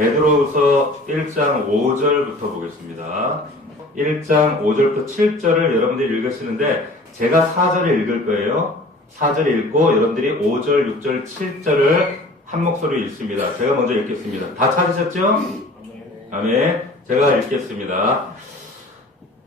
베드로후서 1장 5절부터 보겠습니다. 1장 5절부터 7절을 여러분들이 읽으시는데 제가 4절을 읽을 거예요. 4절 읽고 여러분들이 5절, 6절, 7절을 한 목소리로 읽습니다. 제가 먼저 읽겠습니다. 다 찾으셨죠? 아멘. 제가 읽겠습니다.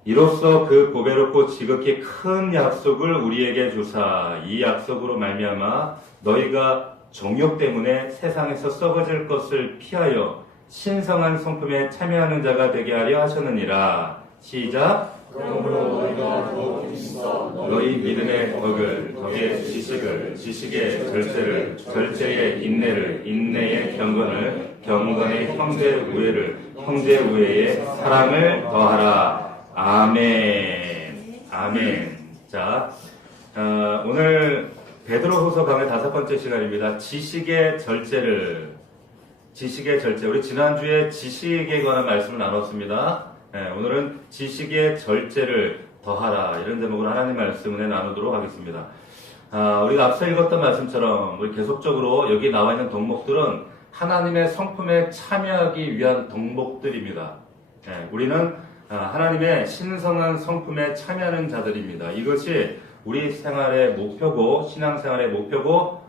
이로써 그 보배롭고 지극히 큰 약속을 우리에게 주사 이 약속으로 말미암아 너희가 정욕 때문에 세상에서 썩어질 것을 피하여 신성한 성품에 참여하는 자가 되게 하려 하셨느니라. 시작. 그러므로 너희가 더욱 힘써 너희 믿음의 덕을, 덕의 지식을, 지식의 절제를, 절제의 인내를, 인내의 경건을, 경건의 형제 우애를, 형제 우애의 사랑을 더하라. 아멘. 아멘. 자, 오늘 베드로후서 강의 5번째 시간입니다. 지식의 절제를, 지식의 절제. 우리 지난주에 지식에 관한 말씀을 나눴습니다. 오늘은 지식의 절제를 더하라 이런 제목으로 하나님 말씀을 나누도록 하겠습니다. 우리가 앞서 읽었던 말씀처럼 우리 계속적으로 여기 나와 있는 덕목들은 하나님의 성품에 참여하기 위한 덕목들입니다. 우리는 하나님의 신성한 성품에 참여하는 자들입니다. 이것이 우리 생활의 목표고 신앙생활의 목표고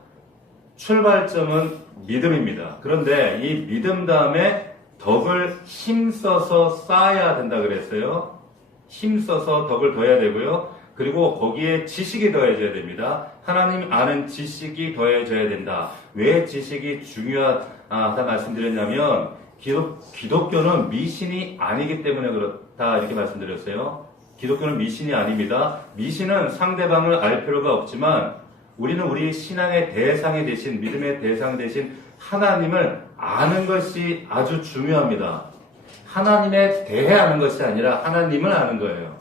출발점은 믿음입니다. 그런데 이 믿음 다음에 덕을 힘써서 쌓아야 된다 그랬어요. 힘써서 덕을 더해야 되고요. 그리고 거기에 지식이 더해져야 됩니다. 하나님 아는 지식이 더해져야 된다. 왜 지식이 중요하다 말씀드렸냐면 기독교는 미신이 아니기 때문에 그렇다 이렇게 말씀드렸어요. 기독교는 미신이 아닙니다. 미신은 상대방을 알 필요가 없지만 우리는 우리 신앙의 대상이 되신 믿음의 대상 되신 하나님을 아는 것이 아주 중요합니다. 하나님에 대해 아는 것이 아니라 하나님을 아는 거예요.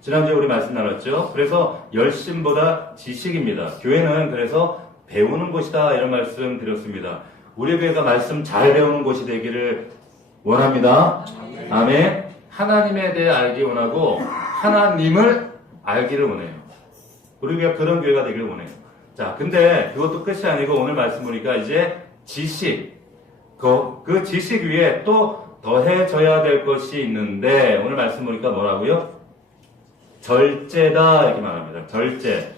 지난주에 우리 말씀 나눴죠. 그래서 열심보다 지식입니다. 교회는 그래서 배우는 곳이다 이런 말씀 드렸습니다. 우리 교회가 말씀 잘 배우는 곳이 되기를 원합니다. 아멘. 하나님에 대해 알기 원하고 하나님을 알기를 원해요. 우리 교회가 그런 교회가 되기를 원해요. 자, 근데 그것도 끝이 아니고 오늘 말씀 보니까 이제 지식, 그 지식 위에 또 더해져야 될 것이 있는데 오늘 말씀 보니까 뭐라고요? 절제다 이렇게 말합니다. 절제.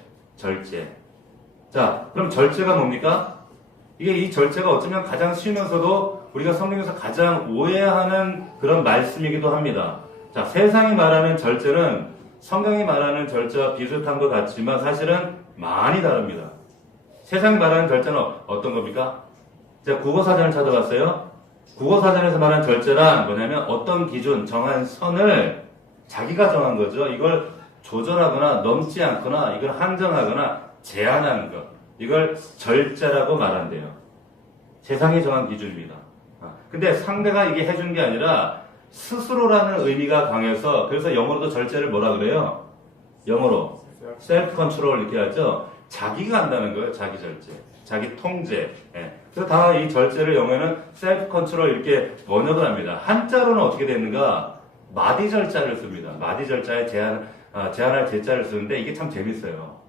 자, 그럼 절제가 뭡니까? 이 절제가 어쩌면 가장 쉬우면서도 우리가 성경에서 가장 오해하는 그런 말씀이기도 합니다. 자, 세상이 말하는 절제는 성경이 말하는 절제와 비슷한 것 같지만 사실은 많이 다릅니다. 세상이 말하는 절제는 어떤 겁니까? 제가 국어사전을 찾아봤어요. 국어사전에서 말하는 절제란 뭐냐면 어떤 기준, 정한 선을 자기가 정한 거죠. 이걸 조절하거나 넘지 않거나 이걸 한정하거나 제한하는 것. 이걸 절제라고 말한대요. 세상이 정한 기준입니다. 근데 상대가 이게 해준 게 아니라 스스로라는 의미가 강해서 그래서 영어로도 절제를 뭐라 그래요? 영어로 셀프 컨트롤 이렇게 하죠. 자기가 한다는 거예요. 자기 절제, 자기 통제. 그래서 다 이 절제를 영어에는 셀프 컨트롤 이렇게 번역을 합니다. 한자로는 어떻게 되는가? 마디 절자를 씁니다. 마디 절자에 제한할 제자를 쓰는데 이게 참 재밌어요.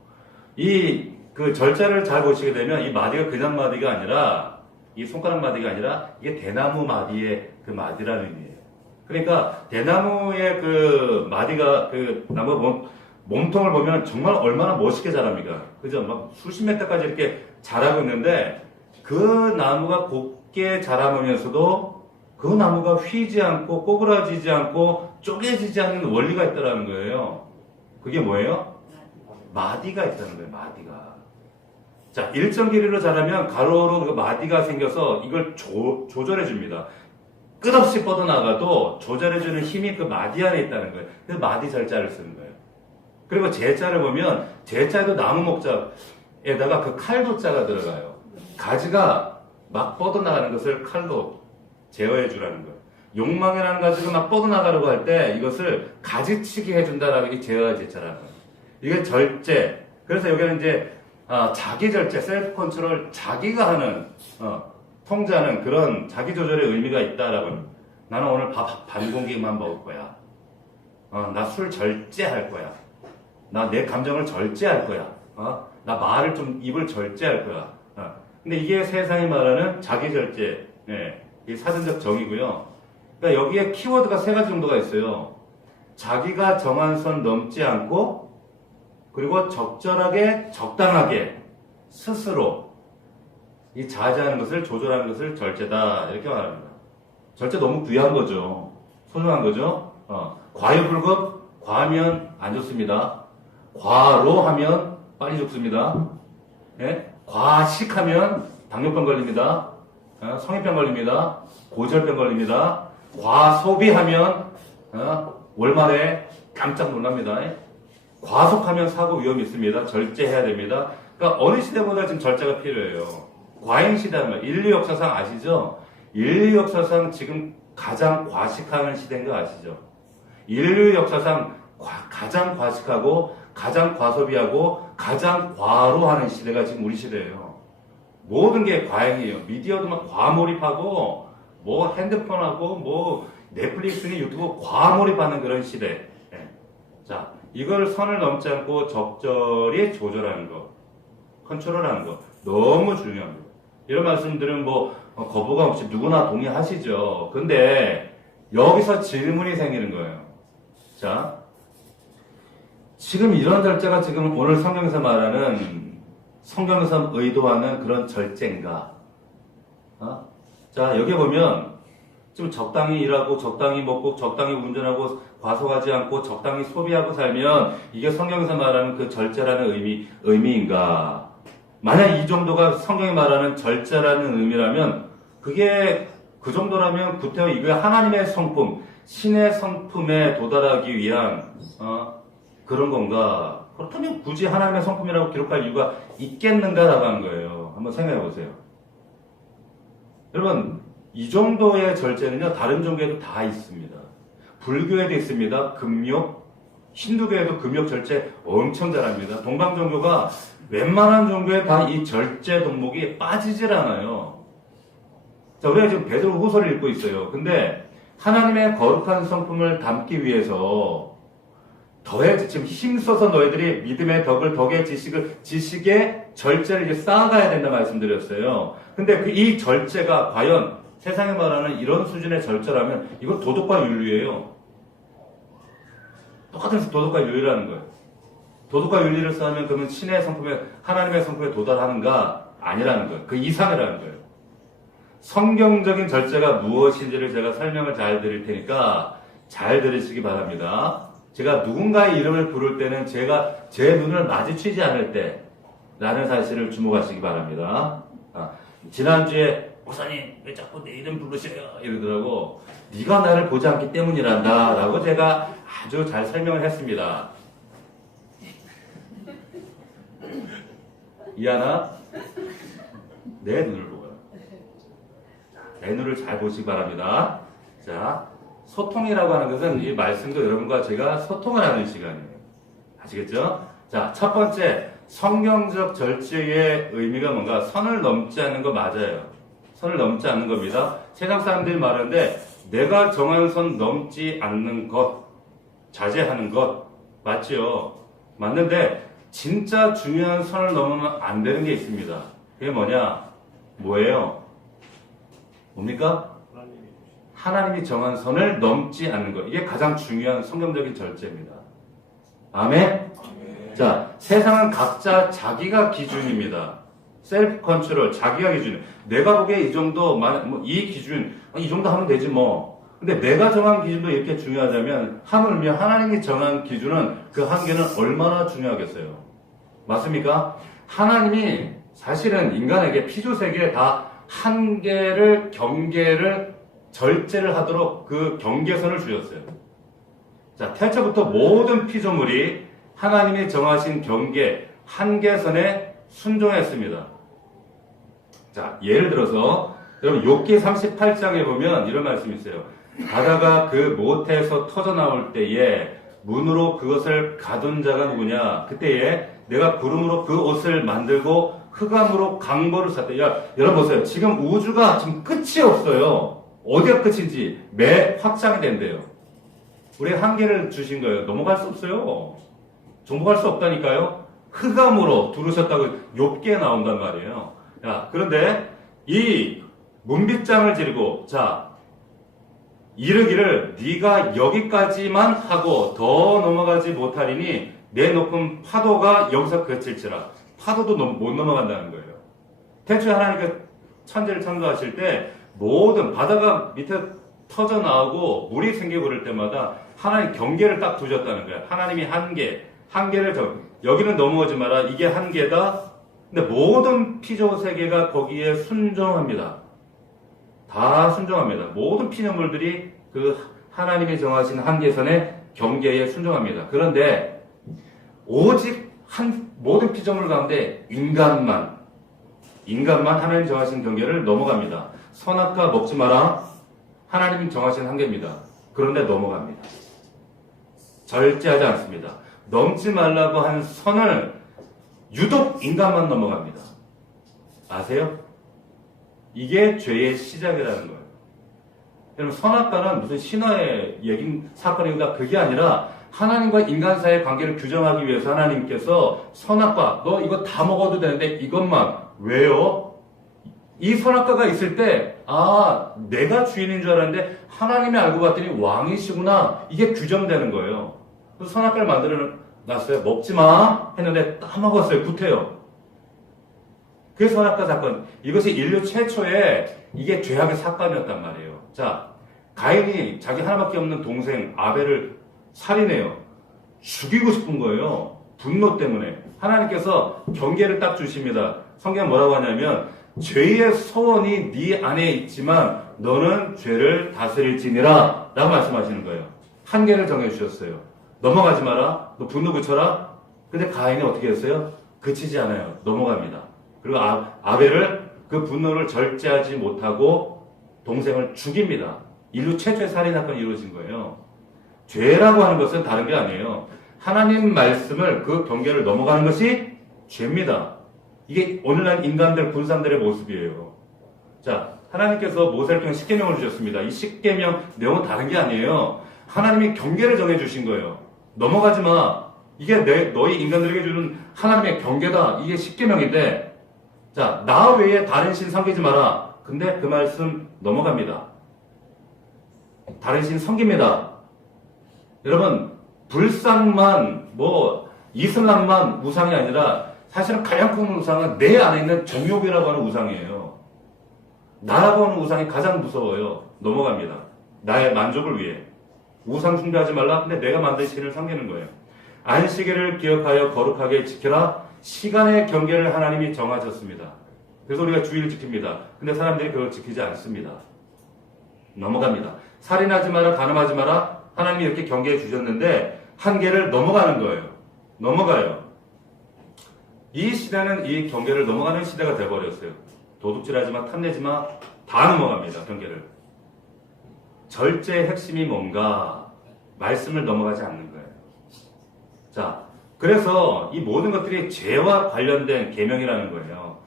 그 절자를 잘 보시게 되면 이 마디가 그냥 마디가 아니라 이 손가락 마디가 아니라 이게 대나무 마디의 그 마디라는 의미예요. 그러니까 대나무의 그 마디가 그 나무 몸통을 보면 정말 얼마나 멋있게 자랍니까? 그죠? 막 수십 메타까지 이렇게 자라고 있는데 그 나무가 곱게 자라면서도 그 나무가 휘지 않고 꼬부라지지 않고 쪼개지지 않는 원리가 있다는 거예요. 그게 뭐예요? 마디가 있다는 거예요. 마디가. 자, 일정 길이로 자라면 가로로 그 마디가 생겨서 이걸 조절해 줍니다. 끝없이 뻗어나가도 조절해주는 힘이 그 마디 안에 있다는 거예요. 그래서 마디 절자를 쓰는 거예요. 그리고 제자를 보면 제자에도 나무 목자에다가 그 칼도자가 들어가요. 가지가 막 뻗어나가는 것을 칼로 제어해 주라는 거예요. 욕망이라는 가지가 막 뻗어나가려고 할 때 이것을 가지치기 해준다라는 게 제어의 제자라는 거예요. 이게 절제. 그래서 여기는 이제 자기 절제, 셀프 컨트롤, 자기가 하는 통제하는 그런 자기 조절의 의미가 있다라고. 나는 오늘 밥 반 공기만 먹을 거야. 나 술 절제할 거야. 나 내 감정을 절제할 거야. 나 말을 좀 입을 절제할 거야. 근데 이게 세상이 말하는 자기 절제. 이 사전적 정의고요. 그러니까 여기에 키워드가 세 가지 정도가 있어요. 자기가 정한 선 넘지 않고, 그리고 적절하게, 적당하게, 스스로 이 자제하는 것을, 조절하는 것을 절제다. 이렇게 말합니다. 절제 너무 귀한 거죠. 소중한 거죠. 과유불급, 과하면 안 좋습니다. 과로 하면 빨리 죽습니다. 예? 과식하면 당뇨병 걸립니다. 성인병 걸립니다. 고지혈병 걸립니다. 과소비하면 월말에 깜짝 놀랍니다. 과속하면 사고 위험이 있습니다. 절제해야 됩니다. 그러니까 어느 시대보다 지금 절제가 필요해요. 과잉 시대는 말, 인류 역사상 아시죠? 인류 역사상 지금 가장 과식하는 시대인 거 아시죠? 인류 역사상 가장 과식하고 가장 과소비하고 가장 과로 하는 시대가 지금 우리 시대예요. 모든 게 과잉이에요. 미디어도 막 과몰입하고 뭐 핸드폰하고 뭐 넷플릭스니 유튜브 과몰입하는 그런 시대. 예. 자, 이걸 선을 넘지 않고 적절히 조절하는 거, 컨트롤하는 거 너무 중요합니다. 이런 말씀들은 뭐 거부감 없이 누구나 동의하시죠. 근데 여기서 질문이 생기는 거예요. 자, 지금 이런 절제가 지금 오늘 성경에서 말하는 성경에서 의도하는 그런 절제인가? 자, 여기 보면 좀 적당히 일하고 적당히 먹고 적당히 운전하고 과속하지 않고 적당히 소비하고 살면 이게 성경에서 말하는 그 절제라는 의미인가? 만약 이 정도가 성경이 말하는 절제라는 의미라면 그게 그 정도라면 구태여 이게 하나님의 성품, 신의 성품에 도달하기 위한 그런 건가? 그렇다면 굳이 하나님의 성품이라고 기록할 이유가 있겠는가라고 하는 거예요. 한번 생각해 보세요. 여러분, 이 정도의 절제는요, 다른 종교에도 다 있습니다. 불교에도 있습니다. 금욕, 힌두교에도 금욕 절제 엄청 잘합니다. 동방 종교가 웬만한 종교에 다 이 절제 덕목이 빠지질 않아요. 자, 우리가 지금 베드로 후서를 읽고 있어요. 근데 하나님의 거룩한 성품을 담기 위해서 지금 힘써서 너희들이 믿음의 덕의 지식의 절제를 이제 쌓아가야 된다 말씀드렸어요. 근데 이 절제가 과연 세상에 말하는 이런 수준의 절제라면 이거 도덕과 윤리예요. 똑같은 도덕과 윤리라는 거예요. 도덕과 윤리를 쌓으면 그러면 신의 성품에, 하나님의 성품에 도달하는가? 아니라는 거예요. 그 이상이라는 거예요. 성경적인 절제가 무엇인지를 제가 설명을 잘 드릴 테니까 잘 들으시기 바랍니다. 제가 누군가의 이름을 부를 때는 제가 제 눈을 마주치지 않을 때 라는 사실을 주목하시기 바랍니다. 지난주에 목사님 왜 자꾸 내 이름 부르셔요? 이러더라고. 네가 나를 보지 않기 때문이란다 라고 제가 아주 잘 설명을 했습니다. 이하나 내 눈을 보고요. 내 눈을 잘 보시기 바랍니다. 자, 소통이라고 하는 것은 이 말씀도 여러분과 제가 소통을 하는 시간이에요. 아시겠죠? 자, 첫 번째 성경적 절제의 의미가 뭔가? 선을 넘지 않는 거 맞아요. 선을 넘지 않는 겁니다. 세상 사람들이 말하는데 내가 정한 선 넘지 않는 것, 자제하는 것 맞지요? 맞는데 진짜 중요한 선을 넘으면 안 되는 게 있습니다. 그게 뭐냐? 뭐예요? 뭡니까? 하나님이 정한 선을 넘지 않는 것. 이게 가장 중요한 성경적인 절제입니다. 아멘? 자, 세상은 각자 자기가 기준입니다. 셀프 컨트롤, 자기가 기준. 내가 보기에 이 정도, 이 기준, 이 정도 하면 되지 뭐. 근데 내가 정한 기준도 이렇게 중요하다면, 하물며 하나님이 정한 기준은 그 한계는 얼마나 중요하겠어요. 맞습니까? 하나님이 사실은 인간에게 피조세계에 다 한계를, 경계를, 절제를 하도록 그 경계선을 주셨어요. 자, 태초부터 모든 피조물이 하나님이 정하신 경계, 한계선에 순종했습니다. 자, 예를 들어서 여러분 욥기 38장에 보면 이런 말씀이 있어요. 바다가 그 못에서 터져 나올 때에 문으로 그것을 가둔 자가 누구냐? 그때에 내가 구름으로 그 옷을 만들고 흑암으로 강보를 샀다. 야, 여러분 보세요. 지금 우주가 지금 끝이 없어요. 어디가 끝인지 매 확장이 된대요. 우리 한계를 주신 거예요. 넘어갈 수 없어요. 정복할 수 없다니까요. 흑암으로 두르셨다고 욥기에 나온단 말이에요. 야, 그런데 이 문빗장을 지르고 자 이르기를 네가 여기까지만 하고 더 넘어가지 못하리니 내 높은 파도가 여기서 그칠지라. 파도도 못 넘어간다는 거예요. 태초에 하나님께서 천지를 창조하실 때 모든 바다가 밑에 터져 나오고 물이 생기고 그럴 때마다 하나님 경계를 딱 두셨다는 거예요. 하나님이 한계를 여기는 넘어오지 마라. 이게 한계다. 근데 모든 피조 세계가 거기에 순종합니다. 다 순종합니다. 모든 피조물들이 그 하나님이 정하신 한계선의 경계에 순종합니다. 그런데 오직 모든 피조물 가운데 인간만 하나님 정하신 경계를 넘어갑니다. 선악과 먹지 마라. 하나님이 정하신 한계입니다. 그런데 넘어갑니다. 절제하지 않습니다. 넘지 말라고 한 선을 유독 인간만 넘어갑니다. 아세요? 이게 죄의 시작이라는 거예요. 여러분, 선악과는 무슨 신화의 사건인가 그게 아니라 하나님과 인간 사이의 관계를 규정하기 위해서 하나님께서 선악과 너 이거 다 먹어도 되는데 이것만 왜요? 이 선악과가 있을 때 내가 주인인 줄 알았는데 하나님이 알고 봤더니 왕이시구나. 이게 규정되는 거예요. 그래서 선악과를 만들어 놨어요. 먹지 마 했는데 따먹었어요. 구태여. 그게 선악과 사건. 이것이 인류 최초의 이게 죄악의 사건이었단 말이에요. 자, 가인이 자기 하나밖에 없는 동생 아벨을 살인해요. 죽이고 싶은 거예요. 분노 때문에. 하나님께서 경계를 딱 주십니다. 성경에 뭐라고 하냐면 죄의 소원이 네 안에 있지만 너는 죄를 다스릴지니라 라고 말씀하시는 거예요. 한계를 정해주셨어요. 넘어가지 마라. 너 분노 그쳐라. 근데 가인이 어떻게 했어요? 그치지 않아요. 넘어갑니다. 그리고 아벨을 그 분노를 절제하지 못하고 동생을 죽입니다. 인류 최초의 살인사건이 이루어진 거예요. 죄라고 하는 것은 다른 게 아니에요. 하나님 말씀을 그 경계를 넘어가는 것이 죄입니다. 이게 오늘날 인간들, 군상들의 모습이에요. 자, 하나님께서 모세를 통해 십계명을 주셨습니다. 이 십계명 내용은 다른 게 아니에요. 하나님이 경계를 정해주신 거예요. 넘어가지 마. 이게 너희 인간들에게 주는 하나님의 경계다. 이게 십계명인데 자, 나 외에 다른 신 섬기지 마라. 근데 그 말씀 넘어갑니다. 다른 신 섬깁니다. 여러분, 불상만, 이슬람만 우상이 아니라 사실은 가장 큰 우상은 내 안에 있는 정욕이라고 하는 우상이에요. 나라고 하는 우상이 가장 무서워요. 넘어갑니다. 나의 만족을 위해. 우상 숭배하지 말라. 근데 내가 만든 신을 섬기는 거예요. 안식일을 기억하여 거룩하게 지켜라. 시간의 경계를 하나님이 정하셨습니다. 그래서 우리가 주일을 지킵니다. 근데 사람들이 그걸 지키지 않습니다. 넘어갑니다. 살인하지 마라, 간음하지 마라. 하나님이 이렇게 경계해 주셨는데 한계를 넘어가는 거예요. 넘어가요. 이 시대는 이 경계를 넘어가는 시대가 돼버렸어요. 도둑질하지 마, 탐내지 마, 다 넘어갑니다. 경계를. 절제의 핵심이 뭔가 말씀을 넘어가지 않는 거예요. 자, 그래서 이 모든 것들이 죄와 관련된 계명이라는 거예요.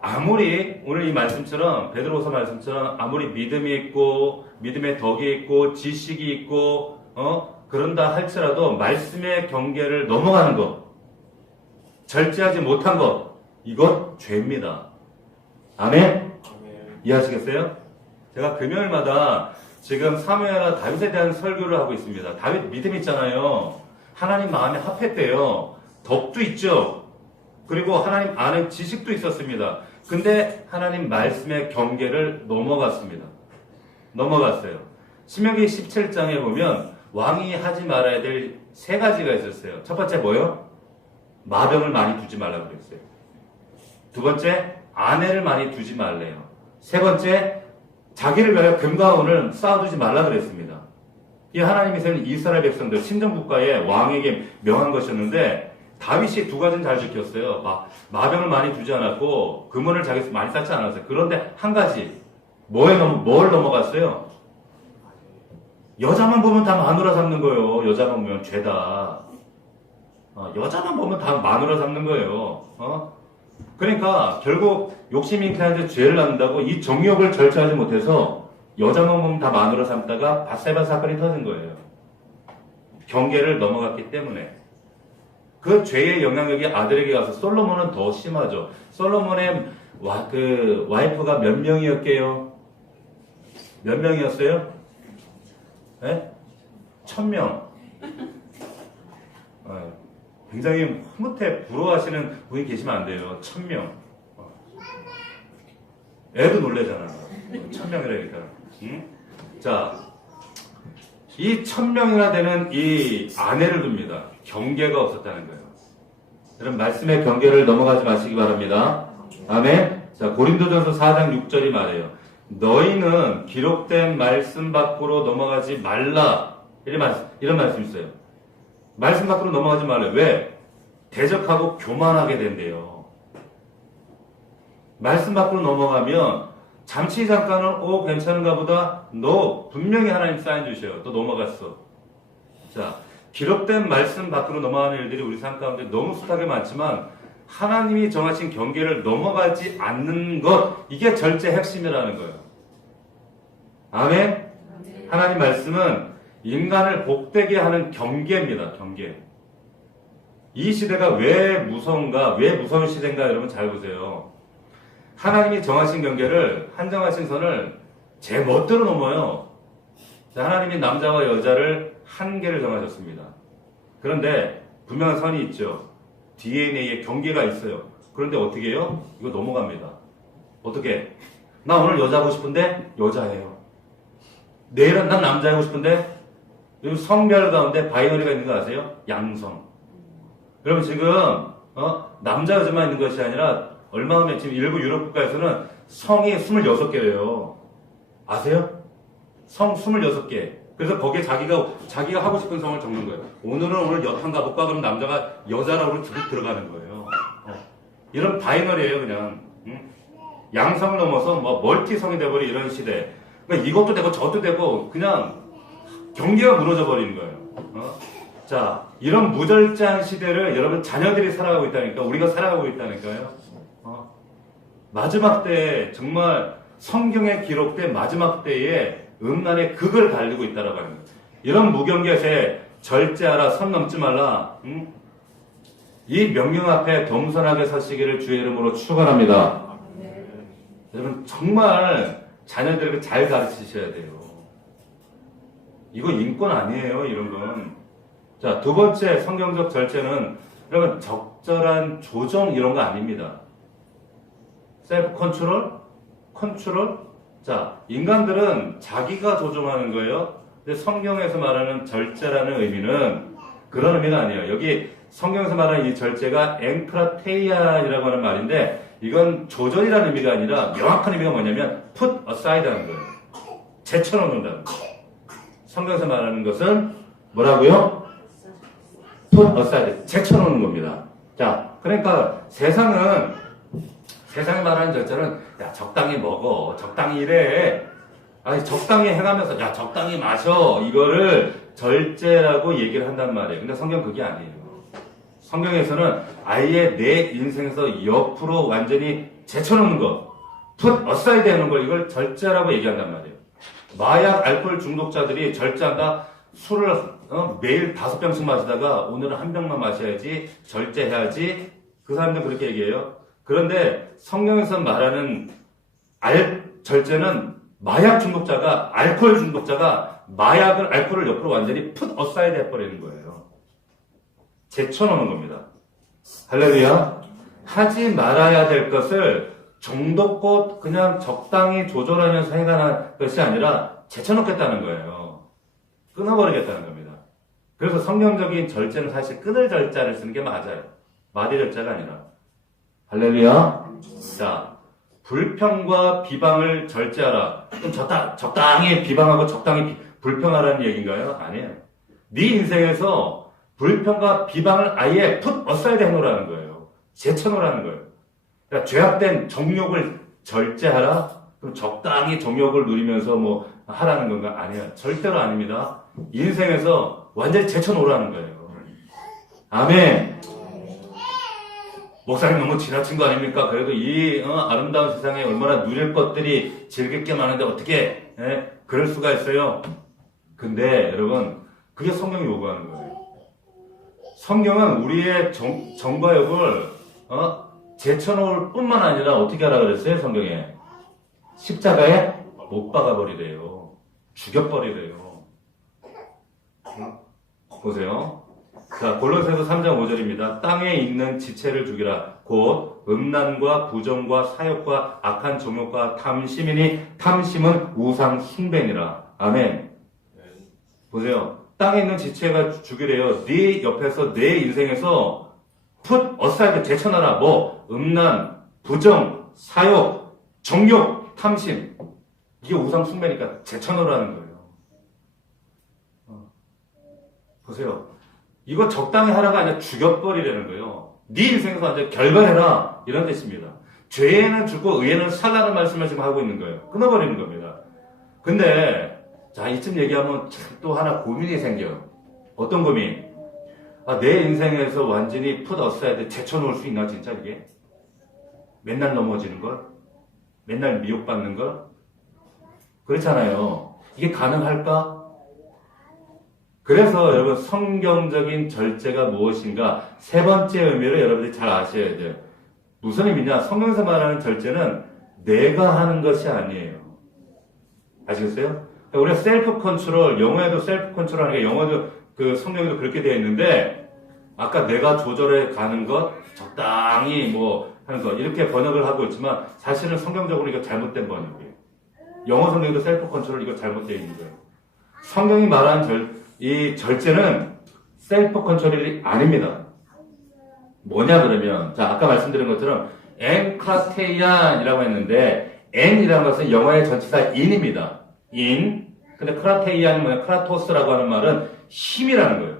아무리 오늘 이 말씀처럼 베드로서 말씀처럼 아무리 믿음이 있고 믿음의 덕이 있고 지식이 있고 그런다 할지라도 말씀의 경계를 넘어가는 것, 절제하지 못한 것, 이건 죄입니다. 아멘? 이해하시겠어요? 제가 금요일마다 지금 사무엘과 다윗에 대한 설교를 하고 있습니다. 다윗 믿음 있잖아요. 하나님 마음에 합했대요. 덕도 있죠. 그리고 하나님 아는 지식도 있었습니다. 근데 하나님 말씀의 경계를 넘어갔습니다. 넘어갔어요. 신명기 17장에 보면 왕이 하지 말아야 될 세 가지가 있었어요. 첫 번째 뭐요? 마병을 많이 두지 말라고 그랬어요. 두 번째, 아내를 많이 두지 말래요. 세 번째, 자기를 위하여 금과 은을 쌓아두지 말라 그랬습니다. 이 하나님이 세운 이스라엘 백성들, 신정국가의 왕에게 명한 것이었는데 다윗이 두 가지는 잘 지켰어요. 마병을 많이 두지 않았고 금은을 자기에서 많이 쌓지 않았어요. 그런데 한 가지, 뭘 넘어갔어요? 여자만 보면 다 마누라 삼는 거예요. 여자만 보면 죄다. 여자만 보면 다 마누라 삼는 거예요. 그러니까 결국 욕심이 인하는데 죄를 낳는다고 이 정욕을 절제하지 못해서 여자만 보면 다 마누라 삼다가 밧세바 사건이 터진 거예요. 경계를 넘어갔기 때문에. 그 죄의 영향력이 아들에게 가서 솔로몬은 더 심하죠. 솔로몬의 와이프가 몇 명이었게요? 몇 명이었어요? 네? 1000명. 굉장히 흐뭇해 부러워하시는 분이 계시면 안 돼요. 1000명. 애도 놀래잖아. 1000명이라니까. 응? 자, 이 1000명이나 되는 이 아내를 둡니다. 경계가 없었다는 거예요. 여러분, 말씀의 경계를 넘어가지 마시기 바랍니다. 아멘. 자, 고린도전서 4장 6절이 말해요. 너희는 기록된 말씀 밖으로 넘어가지 말라. 이런 말씀 있어요. 말씀 밖으로 넘어가지 말라. 왜? 대적하고 교만하게 된대요. 말씀 밖으로 넘어가면 잠시 잠깐은 괜찮은가 보다. 너 분명히 하나님 사인 주셔요. 또 넘어갔어. 자, 기록된 말씀 밖으로 넘어가는 일들이 우리 삶 가운데 너무 숱하게 많지만 하나님이 정하신 경계를 넘어가지 않는 것, 이게 절제 핵심이라는 거예요. 아멘? 하나님 말씀은 인간을 복되게 하는 경계입니다. 경계. 이 시대가 왜 무서운가, 왜 무서운 시대인가 여러분 잘 보세요. 하나님이 정하신 경계를, 한정하신 선을 제 멋대로 넘어요. 하나님이 남자와 여자를 한계를 정하셨습니다. 그런데 분명한 선이 있죠. DNA에 경계가 있어요. 그런데 어떻게 해요? 이거 넘어갑니다. 어떻게? 나 오늘 여자 하고 싶은데 여자예요. 내일은 난 남자 하고 싶은데 성별 가운데 바이너리가 있는 거 아세요? 양성. 여러분 지금 남자 여자만 있는 것이 아니라 얼마 전에 지금 일부 유럽 국가에서는 성이 26개래요. 아세요? 성 26개. 그래서 거기에 자기가 하고 싶은 성을 적는 거예요. 오늘 여탕 가볼까? 그럼 남자가 여자라고 들어가는 거예요. 이런 바이너리예요, 그냥. 양성을 넘어서 뭐 멀티성이 돼버린 이런 시대. 그러니까 이것도 되고 저것도 되고 그냥 경계가 무너져 버리는 거예요. 자, 이런 무절제한 시대를 여러분 자녀들이 살아가고 있다니까, 우리가 살아가고 있다니까요. 마지막 때에 정말 성경에 기록된 마지막 때에 음란의 극을 달리고 있다라고 하는 거예요. 이런 무경계세 절제하라, 선 넘지 말라. 이 명령 앞에 겸손하게 서시기를 주의 이름으로 축원합니다. 여러분 정말 자녀들에게 잘 가르치셔야 돼요. 이거 인권 아니에요, 이런 건. 자, 두 번째 성경적 절제는 여러분 적절한 조정 이런 거 아닙니다. 셀프 컨트롤. 자, 인간들은 자기가 조종하는 거예요. 근데 성경에서 말하는 절제라는 의미는 그런 의미가 아니에요. 여기 성경에서 말하는 이 절제가 앵크라테이아이라고 하는 말인데 이건 조절이라는 의미가 아니라 명확한 의미가 뭐냐면 put aside 하는 거예요. 제쳐놓는다는 거예요. 성경에서 말하는 것은 뭐라고요? put aside, 제쳐놓는 겁니다. 자, 그러니까 세상에 말하는 절제는 야 적당히 먹어, 적당히 일해, 아니 적당히 행하면서 야 적당히 마셔, 이거를 절제라고 얘기를 한단 말이에요. 근데 성경 그게 아니에요. 성경에서는 아예 내 인생에서 옆으로 완전히 제쳐놓는 거, put aside 하는 걸, 이걸 절제라고 얘기한단 말이에요. 마약, 알코올 중독자들이 절제한다. 술을 매일 5병씩 마시다가 오늘은 1병만 마셔야지, 절제해야지. 그 사람들 그렇게 얘기해요. 그런데 성경에서 말하는 절제는 마약 중독자가, 알코올 중독자가 알코올을 옆으로 완전히 put aside 해버리는 거예요. 제쳐놓는 겁니다. 할렐루야. 하지 말아야 될 것을 정도껏 그냥 적당히 조절하면서 행하는 것이 아니라 제쳐놓겠다는 거예요. 끊어버리겠다는 겁니다. 그래서 성경적인 절제는 사실 끊을 절자를 쓰는 게 맞아요. 마디 절자가 아니라. 할렐루야. 자, 불평과 비방을 절제하라. 그럼 적당히 비방하고 적당히 불평하라는 얘기인가요? 아니에요. 네 인생에서 불평과 비방을 아예 put aside 해놓으라는 거예요. 제쳐놓으라는 거예요. 그러니까 죄악된 정욕을 절제하라? 그럼 적당히 정욕을 누리면서 뭐 하라는 건가? 아니에요. 절대로 아닙니다. 인생에서 완전히 제쳐놓으라는 거예요. 아멘. 목사님 너무 지나친 거 아닙니까? 그래도 이 아름다운 세상에 얼마나 누릴 것들이 즐길 게 많은데 어떻게 그럴 수가 있어요? 근데 여러분 그게 성경이 요구하는 거예요. 성경은 우리의 정과 욕을 제쳐놓을 뿐만 아니라 어떻게 하라 그랬어요? 성경에. 십자가에 못 박아버리래요. 죽여버리래요. 보세요. 자, 골로새서 3장 5절입니다. 땅에 있는 지체를 죽이라. 곧 음란과 부정과 사욕과 악한 정욕과 탐심이니 탐심은 우상 숭배니라. 아멘. 보세요. 땅에 있는 지체가 죽이래요. 네 옆에서 내 인생에서 put aside 제쳐놔라. 뭐 음란, 부정, 사욕, 정욕, 탐심. 이게 우상 숭배니까 제쳐놓으라는 거예요. 보세요. 이거 적당히 하라가 아니라 죽여버리라는 거예요. 네 인생에서 완전 결별해라. 이런 뜻입니다. 죄에는 죽고 의에는 살라는 말씀을 지금 하고 있는 거예요. 끊어버리는 겁니다. 근데 자, 이쯤 얘기하면 또 하나 고민이 생겨요. 어떤 고민? 아, 내 인생에서 완전히 put aside 제쳐놓을 수 있나 진짜 이게? 맨날 넘어지는 걸? 맨날 미혹받는 걸? 그렇잖아요. 이게 가능할까? 그래서 여러분 성경적인 절제가 무엇인가 세 번째 의미를 여러분들이 잘 아셔야 돼요. 무슨 의미냐? 성경에서 말하는 절제는 내가 하는 것이 아니에요. 아시겠어요? 우리가 셀프 컨트롤, 영어에도 셀프 컨트롤 하니까 영어도 그 성경에도 그렇게 되어 있는데 아까 내가 조절해 가는 것, 적당히 뭐 하는 것 이렇게 번역을 하고 있지만 사실은 성경적으로 이거 잘못된 번역이에요. 영어 성경에도 셀프 컨트롤 이거 잘못되어 있는 거예요. 성경이 말하는 이 절제는 셀프 컨트롤이 아닙니다. 뭐냐 그러면 자 아까 말씀드린 것처럼 엔크라테이안이라고 했는데 엔이라는 것은 영어의 전치사 인입니다. 인. 근데 크라테이안이 뭐냐 크라토스라고 하는 말은 힘이라는 거예요.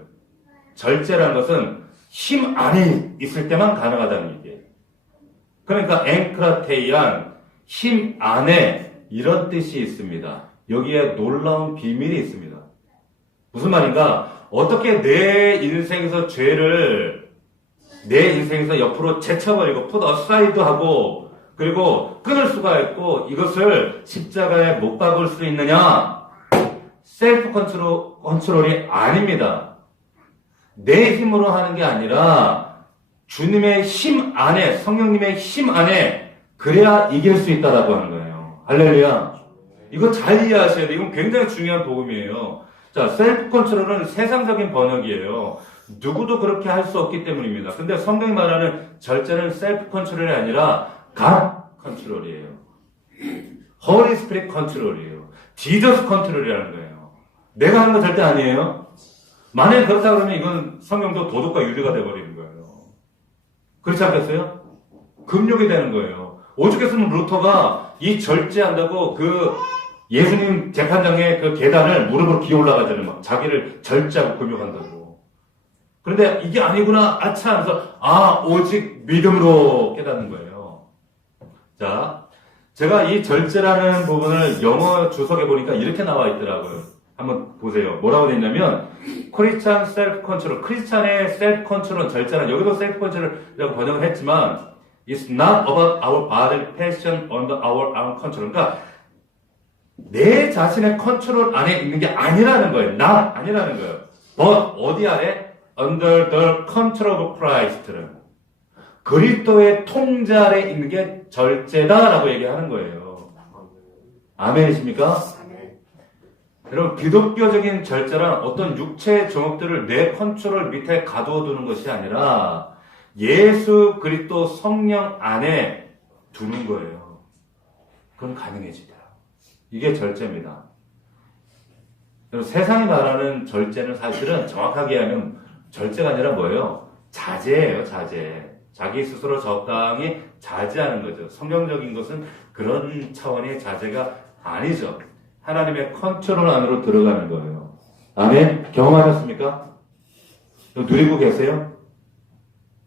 절제라는 것은 힘 안에 있을 때만 가능하다는 얘기예요. 그러니까 엔크라테이안 힘 안에 이런 뜻이 있습니다. 여기에 놀라운 비밀이 있습니다. 무슨 말인가? 어떻게 내 인생에서 죄를 내 인생에서 옆으로 제쳐버리고 put aside 하고 그리고 끊을 수가 있고 이것을 십자가에 못 박을 수 있느냐? 셀프 컨트롤이 아닙니다. 내 힘으로 하는 게 아니라 주님의 힘 안에 성령님의 힘 안에 그래야 이길 수 있다라고 하는 거예요. 할렐루야. 이거 잘 이해하셔야 돼요. 이건 굉장히 중요한 복음이에요. 자, 셀프 컨트롤은 세상적인 번역이에요. 누구도 그렇게 할 수 없기 때문입니다. 근데 성경이 말하는 절제는 셀프 컨트롤이 아니라 갓 컨트롤이에요. Holy Spirit 컨트롤이에요. Jesus 컨트롤이라는 거예요. 내가 하는 거 절대 아니에요. 만약에 그렇다 그러면 이건 성경도 도덕과 윤리가 돼버리는 거예요. 그렇지 않겠어요? 금욕이 되는 거예요. 오죽했으면 루터가 이 절제한다고 그 예수님 재판장의 그 계단을 무릎으로 기어 올라가잖아요. 막 자기를 절제하고 금욕한다고. 그런데 이게 아니구나, 아차 하면서, 오직 믿음으로 깨닫는 거예요. 자, 제가 이 절제라는 부분을 영어 주석에 보니까 이렇게 나와 있더라고요. 한번 보세요. 뭐라고 돼 있냐면, 크리스찬 셀프 컨트롤, 크리스찬의 셀프 컨트롤, 절제는 여기도 셀프 컨트롤이라고 번역을 했지만, it's not about our body passion under our own control. 그러니까, 내 자신의 컨트롤 안에 있는 게 아니라는 거예요. 나 아니라는 거예요. but 어디 아래? Under the control of Christ는 그리스도의 통제 아래 있는 게 절제다라고 얘기하는 거예요. 아멘이십니까? 여러분 기독교적인 절제란 어떤 육체의 종업들을 내 컨트롤 밑에 가두어두는 것이 아니라 예수 그리스도 성령 안에 두는 거예요. 그럼 가능해지더라. 이게 절제입니다. 여러분 세상이 말하는 절제는 사실은 정확하게 하면 절제가 아니라 뭐예요? 자제예요, 자제. 자기 스스로 적당히 자제하는 거죠. 성경적인 것은 그런 차원의 자제가 아니죠. 하나님의 컨트롤 안으로 들어가는 거예요. 아멘? 경험하셨습니까? 누리고 계세요?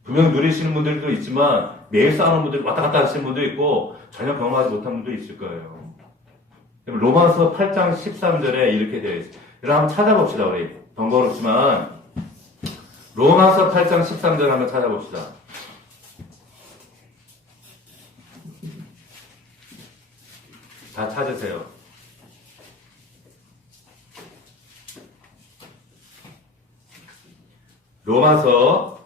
분명 누리시는 분들도 있지만 매일 싸우는 분들 왔다 갔다 하시는 분도 있고 전혀 경험하지 못한 분도 있을 거예요. 로마서 8장 13절에 이렇게 되어 있어요. 여러분 한번 찾아봅시다. 우리 번거롭지만 로마서 8장 13절 한번 찾아봅시다. 다 찾으세요. 로마서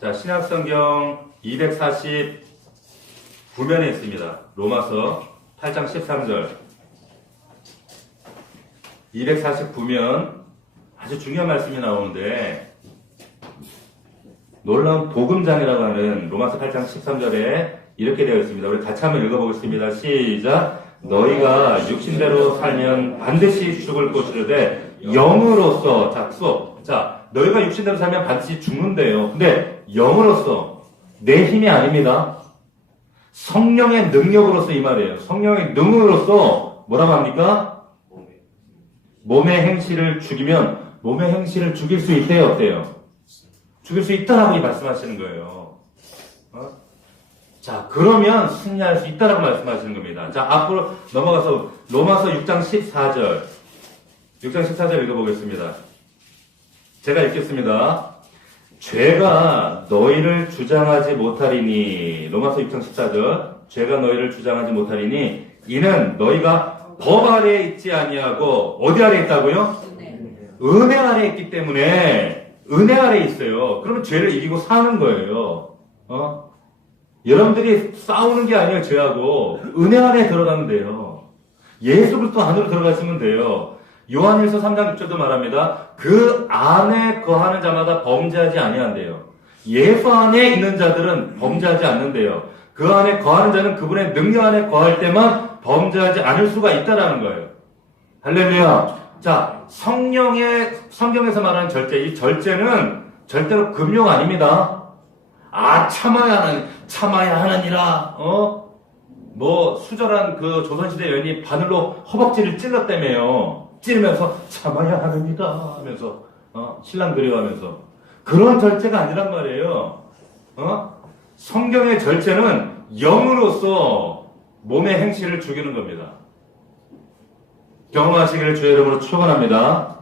자 신약성경 240 부면에 있습니다. 로마서 8장 13절. 249면 아주 중요한 말씀이 나오는데 놀라운 복음장이라고 하는 로마서 8장 13절에 이렇게 되어 있습니다. 우리 같이 한번 읽어보겠습니다. 시작. 너희가 육신대로 살면 반드시 죽을 것이로되 영으로서 자 수업. 자 너희가 육신대로 살면 반드시 죽는데요. 근데 영으로서 내 힘이 아닙니다. 성령의 능력으로서 이 말이에요. 성령의 능으로서 뭐라고 합니까? 몸의 행실을 죽이면 몸의 행실을 죽일 수 있대요. 어때요? 죽일 수 있다라고 말씀하시는 거예요. 자, 그러면 승리할 수 있다라고 말씀하시는 겁니다. 자, 앞으로 넘어가서 로마서 6장 14절. 6장 14절 읽어보겠습니다. 제가 읽겠습니다. 죄가 너희를 주장하지 못하리니 로마서 6장 14절. 죄가 너희를 주장하지 못하리니 이는 너희가 법 아래에 있지 아니하고 어디 아래에 있다고요? 은혜 아래에 있기 때문에 은혜 아래에 있어요. 그러면 죄를 이기고 사는 거예요. 여러분들이 싸우는 게 아니에요. 죄하고 은혜 아래에 들어가면 돼요. 예수 그리스도 안으로 들어가시면 돼요. 요한일서 3장 6절도 말합니다. 그 안에 거하는 자마다 범죄하지 아니한대요. 예수 안에 있는 자들은 범죄하지 않는데요. 그 안에 거하는 자는 그분의 능력 안에 거할 때만 범죄하지 않을 수가 있다라는 거예요. 할렐루야. 자, 성경에서 말하는 절제, 이 절제는 절대로 금욕 아닙니다. 참아야 하느니라, 뭐, 수절한 그 조선시대 여인이 바늘로 허벅지를 찔렀다며요. 찌르면서 참아야 하느니라 하면서, 신랑 그리워하면서. 그런 절제가 아니란 말이에요. 성경의 절제는 영으로서 몸의 행실을 죽이는 겁니다. 경험하시기를 주의 이름으로 축원합니다.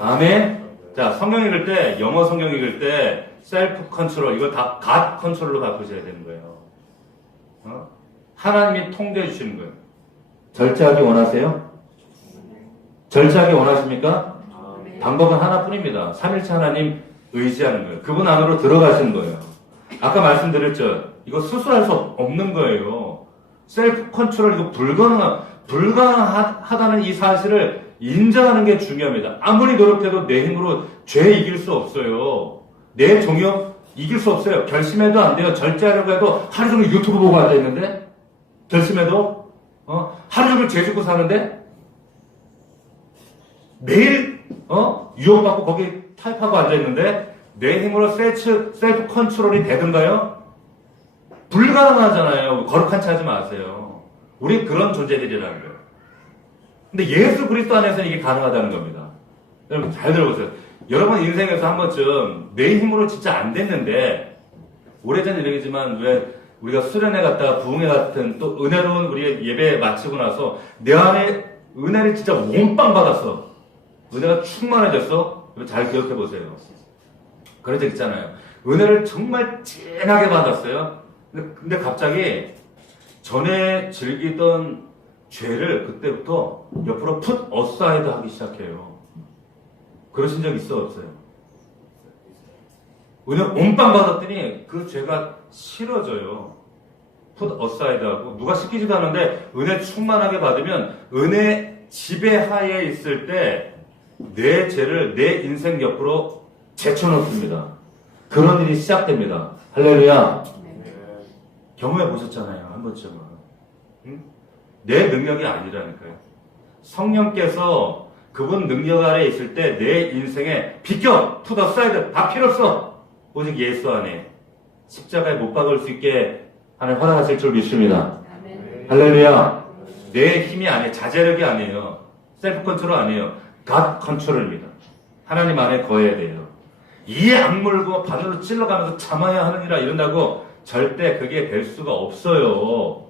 아멘. 자, 성경 읽을 때, 영어 성경 읽을 때, 셀프 컨트롤, 이거 다 갓 컨트롤로 바꾸셔야 되는 거예요. 하나님이 통제해 주시는 거예요. 절제하기 원하세요? 절제하기 원하십니까? 방법은 하나뿐입니다. 삼일체 하나님 의지하는 거예요. 그분 안으로 들어가시는 거예요. 아까 말씀드렸죠. 이거 수술할 수 없는 거예요. 셀프 컨트롤, 이거 불가능하다는 이 사실을 인정하는 게 중요합니다. 아무리 노력해도 내 힘으로 죄 이길 수 없어요. 내 종욕 이길 수 없어요. 결심해도 안 돼요. 절제하려고 해도 하루 종일 유튜브 보고 앉아있는데? 결심해도? 하루 종일 죄 짓고 사는데? 매일, 유혹받고 거기 타입하고 앉아있는데? 내 힘으로 셀프 컨트롤이 되든가요? 불가능하잖아요. 거룩한 체 하지 마세요. 우리 그런 존재들이라는 거예요. 근데 예수 그리스도 안에서는 이게 가능하다는 겁니다. 여러분 잘 들어보세요. 여러분 인생에서 한 번쯤 내 힘으로 진짜 안 됐는데 오래전 얘기지만 왜 우리가 수련회 갔다가 부흥회 같은 또 은혜로운 우리 예배 마치고 나서 내 안에 은혜를 진짜 원빵 받았어. 은혜가 충만해졌어. 잘 기억해 보세요. 그런 적 있잖아요. 은혜를 정말 진하게 받았어요. 근데 갑자기 전에 즐기던 죄를 그때부터 옆으로 풋 어사이드 하기 시작해요. 그러신 적 있어 없어요? 은혜 온빵 받았더니 그 죄가 싫어져요. 풋 어사이드 하고 누가 시키지도 않는데 은혜 충만하게 받으면 은혜 지배하에 있을 때 내 죄를 내 인생 옆으로 제쳐놓습니다. 그런 일이 시작됩니다. 할렐루야. 경험해 보셨잖아요. 한 번쯤은. 내 능력이 아니라니까요. 성령께서 그분 능력 아래 있을 때 내 인생에 비켜! 풋 어사이드! 다 필요 없어! 오직 예수 안에 십자가에 못 박을 수 있게 하나님 허락하실 줄 믿습니다. 할렐루야. 내 힘이 아니에요. 자제력이 아니에요. 셀프 컨트롤 아니에요. 갓 컨트롤입니다. 하나님 안에 거해야 돼요. 이 악물고 바늘로 찔러가면서 참아야 하느니라 이런다고 절대 그게 될 수가 없어요.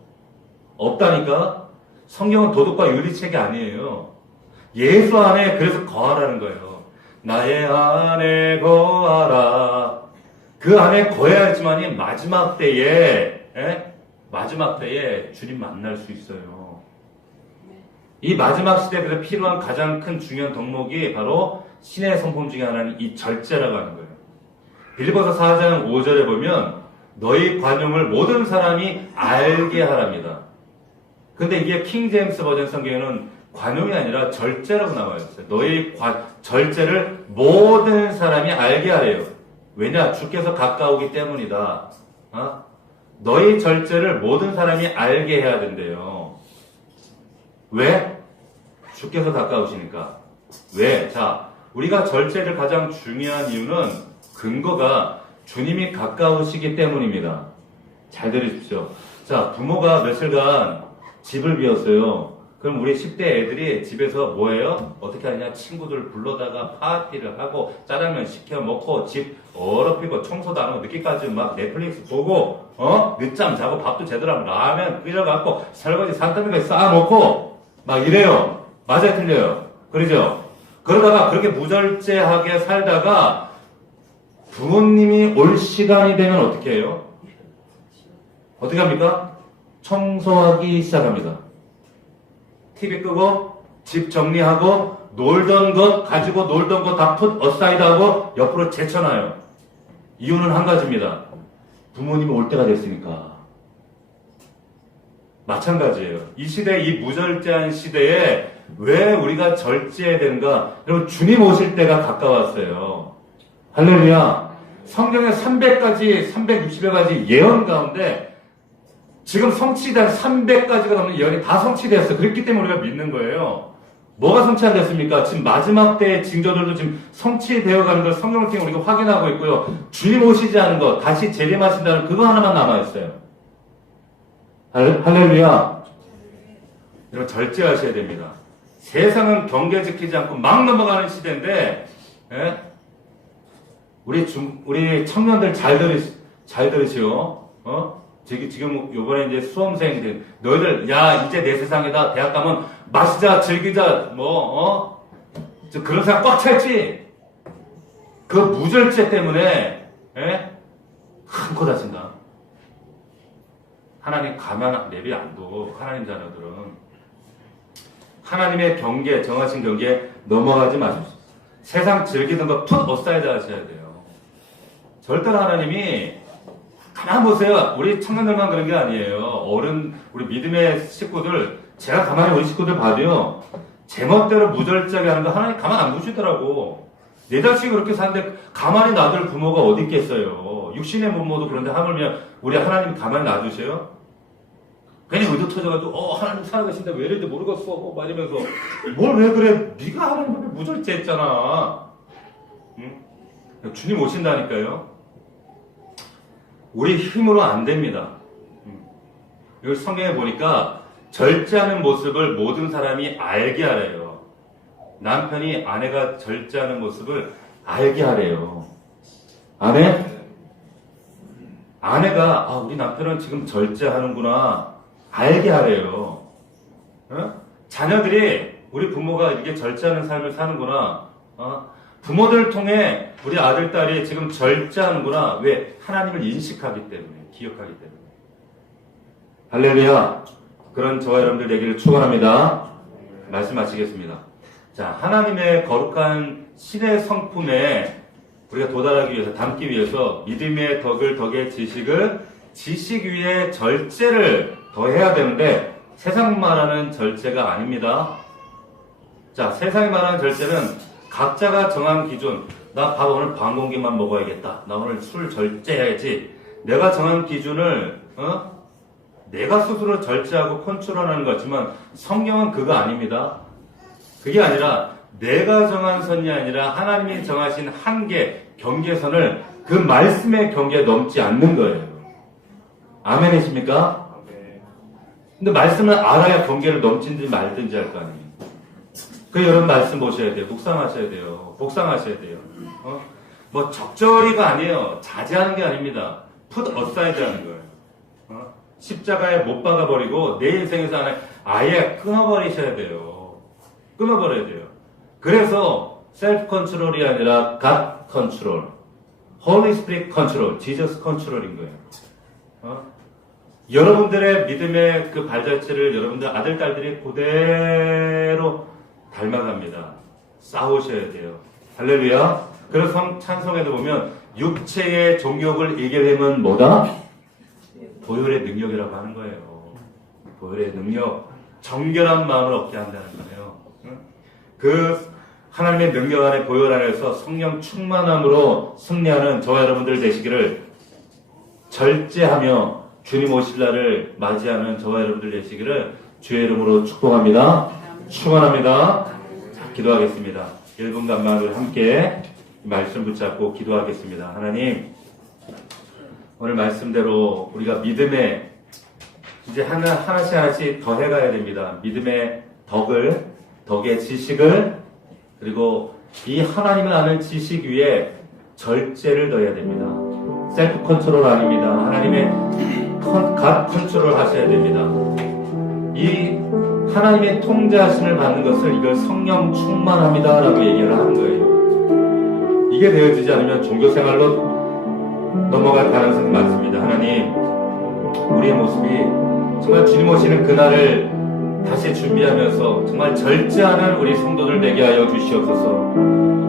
없다니까? 성경은 도덕과 윤리책이 아니에요. 예수 안에 그래서 거하라는 거예요. 나의 안에 거하라. 그 안에 거해야지만이 마지막 때에 주님 만날 수 있어요. 이 마지막 시대에서 필요한 가장 큰 중요한 덕목이 바로 신의 성품 중에 하나는 이 절제라고 하는 거예요. 빌립보서 4장 5절에 보면 너희 관용을 모든 사람이 알게 하랍니다. 근데 이게 킹제임스 버전 성경에는 관용이 아니라 절제라고 나와 있어요. 너희 절제를 모든 사람이 알게 하래요. 왜냐? 주께서 가까우기 때문이다. 너희 절제를 모든 사람이 알게 해야 된대요. 왜? 주께서 가까우시니까. 왜? 자, 우리가 절제를 가장 중요한 이유는 근거가 주님이 가까우시기 때문입니다. 잘 들으십시오. 자, 부모가 며칠간 집을 비웠어요. 그럼 우리 10대 애들이 집에서 뭐해요? 어떻게 하냐? 친구들 불러다가 파티를 하고 짜장면 시켜 먹고 집 어럽히고 청소도 안 하고 늦게까지 막 넷플릭스 보고 늦잠 자고 밥도 제대로 하면 라면 끓여갖고 설거지 산더미에 쌓아놓고 막 이래요. 맞아요? 틀려요? 그러죠? 그러다가 그렇게 무절제하게 살다가 부모님이 올 시간이 되면 어떻게 해요? 어떻게 합니까? 청소하기 시작합니다. TV 끄고 집 정리하고 놀던 것 가지고 놀던 거 다 풋 어사이드 하고 옆으로 제쳐놔요. 이유는 한 가지입니다. 부모님이 올 때가 됐으니까. 마찬가지예요. 이 시대, 이 무절제한 시대에 왜 우리가 절제해야 되는가? 여러분, 주님 오실 때가 가까웠어요. 할렐루야. 성경에 360여 가지 예언 가운데 지금 성취된 300가지가 넘는 예언이 다 성취되었어요. 그렇기 때문에 우리가 믿는 거예요. 뭐가 성취 안 됐습니까? 지금 마지막 때의 징조들도 지금 성취되어 가는 걸 성경을 통해 우리가 확인하고 있고요. 주님 오시지 않은 것, 다시 재림하신다는 그거 하나만 남아있어요. 할렐루야. 여러분, 절제하셔야 됩니다. 세상은 경계 지키지 않고 막 넘어가는 시대인데, 예? 우리 청년들 잘 들으시오. 지금 요번에 이제 수험생들, 너희들, 야, 이제 내 세상이다. 대학 가면 마시자, 즐기자, 그런 생각 꽉 찰지? 그 무절제 때문에, 큰 코 다친다. 하나님 가만 내비 안 둬. 하나님 자녀들은. 하나님의 경계, 정하신 경계에 넘어가지 마십시오. 세상 즐기는 거 풋 어사이드 하셔야 돼요. 절대로 하나님이 가만 보세요. 우리 청년들만 그런 게 아니에요. 우리 믿음의 식구들, 제가 가만히 우리 식구들 봐도요, 제멋대로 무절제하게 하는 거 하나님 가만 안 두시더라고. 내 자식이 그렇게 사는데 가만히 놔둘 부모가 어디 있겠어요. 육신의 부모도 그런데 하물며 우리 하나님 가만히 놔두세요? 괜히 의도 터져가지고 하나님 살아계신데 왜 이랬는지 모르겠어 막 이러면서 뭘 왜 그래? 네가 하나님 앞에 무절제 했잖아. 응? 주님 오신다니까요. 우리 힘으로 안 됩니다. 여기 성경에 보니까 절제하는 모습을 모든 사람이 알게 하래요. 남편이 아내가 절제하는 모습을 알게 하래요. 아내가 우리 남편은 지금 절제하는구나 알게 하래요. 자녀들이 우리 부모가 이렇게 절제하는 삶을 사는구나. 부모들을 통해 우리 아들, 딸이 지금 절제하는구나. 왜? 하나님을 인식하기 때문에, 기억하기 때문에. 할렐루야. 그런 저와 여러분들 되기를 축원합니다. 말씀 마치겠습니다. 자, 하나님의 거룩한 신의 성품에 우리가 도달하기 위해서, 담기 위해서 믿음의 덕의 지식을 지식 위에 절제를 더해야 되는데 세상 말하는 절제가 아닙니다. 자, 세상이 말하는 절제는 각자가 정한 기준, 나 밥 오늘 반 공기만 먹어야겠다. 나 오늘 술 절제해야지. 내가 정한 기준을 내가 스스로 절제하고 컨트롤하는 거지만 성경은 그거 아닙니다. 그게 아니라 내가 정한 선이 아니라 하나님이 정하신 한계, 경계선을 그 말씀의 경계에 넘지 않는 거예요. 아멘이십니까? 근데 말씀을 알아야 경계를 넘든지 말든지 할 거 아니에요. 그 여러분 말씀 보셔야 돼요. 묵상하셔야 돼요. 복상하셔야 돼요. 뭐 적절히가 아니에요. 자제하는 게 아닙니다. 풋 어사이드 하는 거예요. 십자가에 못 박아버리고 내 인생에서 아예 끊어버리셔야 돼요. 끊어버려야 돼요. 그래서 셀프 컨트롤이 아니라 갓 컨트롤, 홀리 스피릿 컨트롤, 지저스 컨트롤인 거예요. 여러분들의 믿음의 그 발자취를 여러분들 아들, 딸들이 그대로 닮아갑니다. 싸우셔야 돼요. 할렐루야. 그래서 찬송에도 보면 육체의 종욕을 이겨내면 뭐다? 보혈의 능력이라고 하는 거예요. 보혈의 능력, 정결한 마음을 얻게 한다는 거예요. 그 하나님의 능력 안에 보혈 안에서 성령 충만함으로 승리하는 저와 여러분들 되시기를, 절제하며 주님 오실 날을 맞이하는 저와 여러분들 되시기를 주의 이름으로 축복합니다. 축원합니다. 기도하겠습니다. 1분 간만을 함께 말씀 붙잡고 기도하겠습니다. 하나님, 오늘 말씀대로 우리가 믿음에 이제 하나씩 더 해가야 됩니다. 믿음의 덕의 지식을, 그리고 이 하나님을 아는 지식 위에 절제를 더해야 됩니다. 셀프 컨트롤 아닙니다. 하나님의 갓 컨트롤 하셔야 됩니다. 이 하나님의 통제하심을 받는 것을, 이걸 성령 충만합니다 라고 얘기를 하는 거예요. 이게 되어지지 않으면 종교생활로 넘어갈 가능성이 많습니다. 하나님, 우리의 모습이 정말 주님 오시는 그날을 다시 준비하면서 정말 절제하는 우리 성도들 되게 하여 주시옵소서.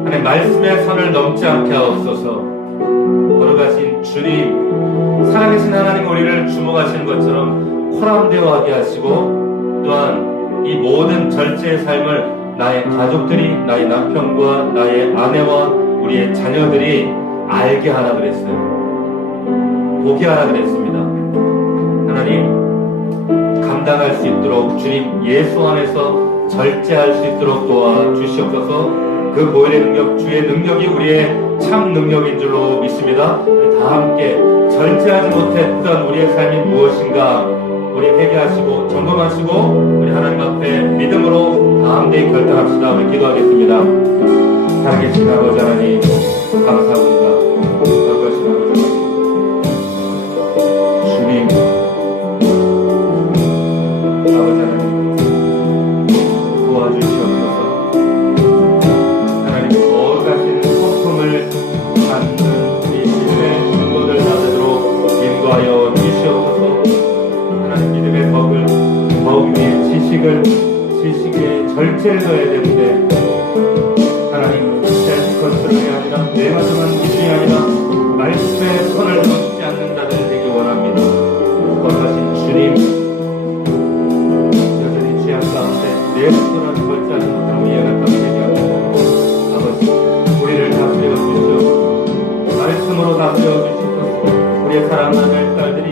하나님, 말씀의 선을 넘지 않게 하옵소서. 걸어가신 주님, 살아계신 하나님, 우리를 주목하시는 것처럼 코람되어하게 하시고, 또한 이 모든 절제의 삶을 나의 가족들이, 나의 남편과 나의 아내와 우리의 자녀들이 알게 하라 그랬어요. 보게 하라 그랬습니다. 하나님, 감당할 수 있도록 주님 예수 안에서 절제할 수 있도록 도와주시옵소서. 그 보혈의 능력, 주의 능력이 우리의 참 능력인 줄로 믿습니다. 우리 다 함께 절제하지 못했던 우리의 삶이 무엇인가 우리 회개하시고 점검하시고 우리 하나님 앞에 믿음으로 다 함께 결단합시다. 우리 기도하겠습니다. 살아계신 아버지 하나님, 감사합니다. 살아계신 아버지 하나님, 주님, 아버지 하나님, 도와주시옵소서. 하나님, 거룩하신 성품을 갖는 이 믿음의 성도들 나되도록 인도하여 주시옵소서. 하나님, 믿음의 덕 위에 지식에 절제를 넣어야 되는데, 하나님, 셀프 컨트롤이 아니라 내 마음은 믿음이 아니라 말씀의 선을 넘지 않는 자들 되기 원합니다. 거룩하신 주님, 내 스스로는 절제하지 못하고 이해가 되게 하고, 아버지, 우리를 다스려 주시옵소서. 말씀으로 다스려 주시옵소서. 우리의 사랑하는 딸들이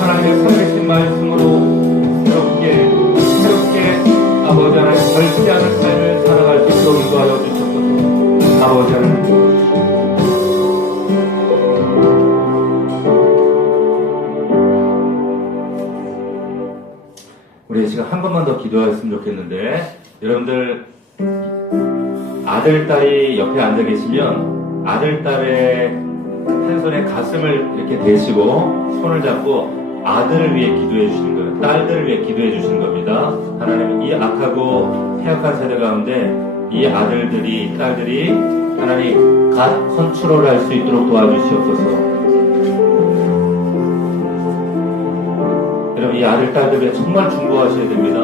하나님의 살아계신 말씀으로 새롭게 아버지 하나님 절제하는 삶을 살아갈 수 있도록 인도하여 주시옵소서. 아버지 하나님, 우리 지금 한 번만 더 기도했으면 좋겠는데, 여러분들 아들, 딸이 옆에 앉아 계시면 아들, 딸의 한 손에 가슴을 이렇게 대시고 손을 잡고 아들을 위해 기도해 주시는 거예요. 딸들을 위해 기도해 주시는 겁니다. 하나님, 이 악하고 해악한 세대 가운데 이 아들들이, 딸들이 하나님 갓 컨트롤 할 수 있도록 도와주시옵소서. 여러분, 이 아들, 딸들에 정말 중보하셔야 됩니다.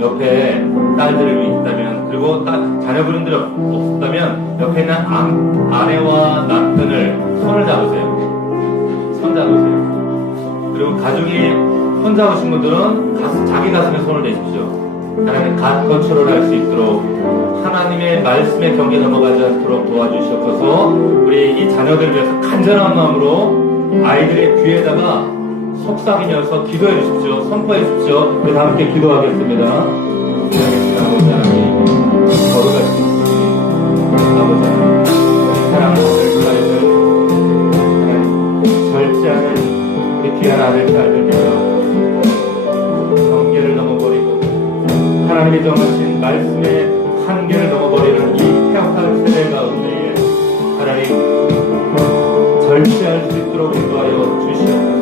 옆에 딸들을 있다면, 그리고 자녀분들 없다면 옆에 있는 아내와 남편을 손을 잡으세요. 손 잡으세요. 그리고 가족이 손 잡으신 분들은 자기 가슴에 손을 대십시오. 하나님 갓 컨트롤 할 수 있도록, 하나님의 말씀의 경계 넘어가지 않도록 도와주시옵소서. 우리 이 자녀들을 위해서 간절한 마음으로 아이들의 귀에다가 속삭이면서 기도해 주십시오. 선포해 주십시오. 우리 다 함께 기도하겠습니다. 아버지 하나님, 거룩하신 아버지 하나님, 사랑하는 아들, 하나님, 절제하는 우리 귀한 아들, 딸들입니다. 경계를 넘어버리고 하나님이 정하신 말씀의 한계를 넘어버리는 이 폐역한 세대 가운데에 하나님 절제할 수 있도록 인도하여 주시옵소서.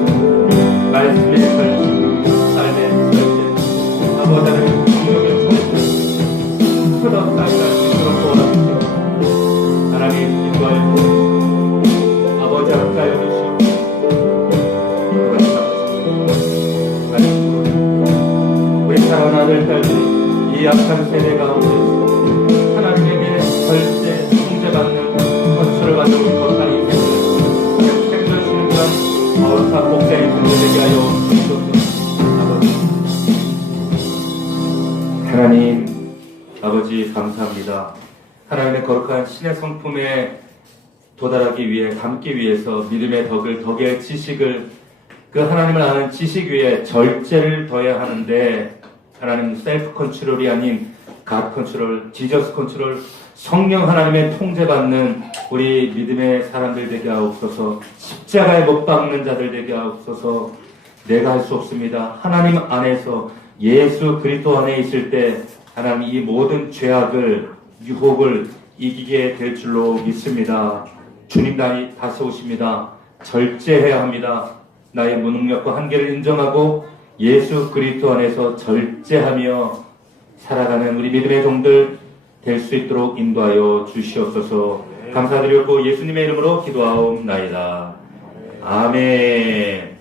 말씀의 절제, 삶의 절제, 아버지 하나님 공격의 절제, 끝없이 살아갈 수 있도록 도와주시옵소서. 하나님 인도하여 주시옵소서. 아버지 함께하여 주시옵소서. 우리 사랑하는 아들, 딸들이 이 약한 세대 가운데 하나님에게 절제, 통제받는 건설을 받는 우리 것들이 생존 순간 거룩하고 되게 하여 주시옵소서. 하나님 아버지 감사합니다. 하나님의 거룩한 신의 성품에 도달하기 위해 담기 위해서 믿음의 덕의 지식을 그 하나님을 아는 지식 위에 절제를 더해야 하는데 하나님 셀프 컨트롤이 아닌 갓 컨트롤, 지저스 컨트롤, 성령 하나님의 통제받는 우리 믿음의 사람들 되게 하옵소서. 십자가에 못 박는 자들 되게 하옵소서. 내가 할 수 없습니다. 하나님 안에서 예수 그리스도 안에 있을 때 하나님 이 모든 죄악을 유혹을 이기게 될 줄로 믿습니다. 주님 다시 오십니다. 절제해야 합니다. 나의 무능력과 한계를 인정하고 예수 그리스도 안에서 절제하며 살아가는 우리 믿음의 종들 될 수 있도록 인도하여 주시옵소서. 감사드렸고 예수님의 이름으로 기도하옵나이다. 아멘.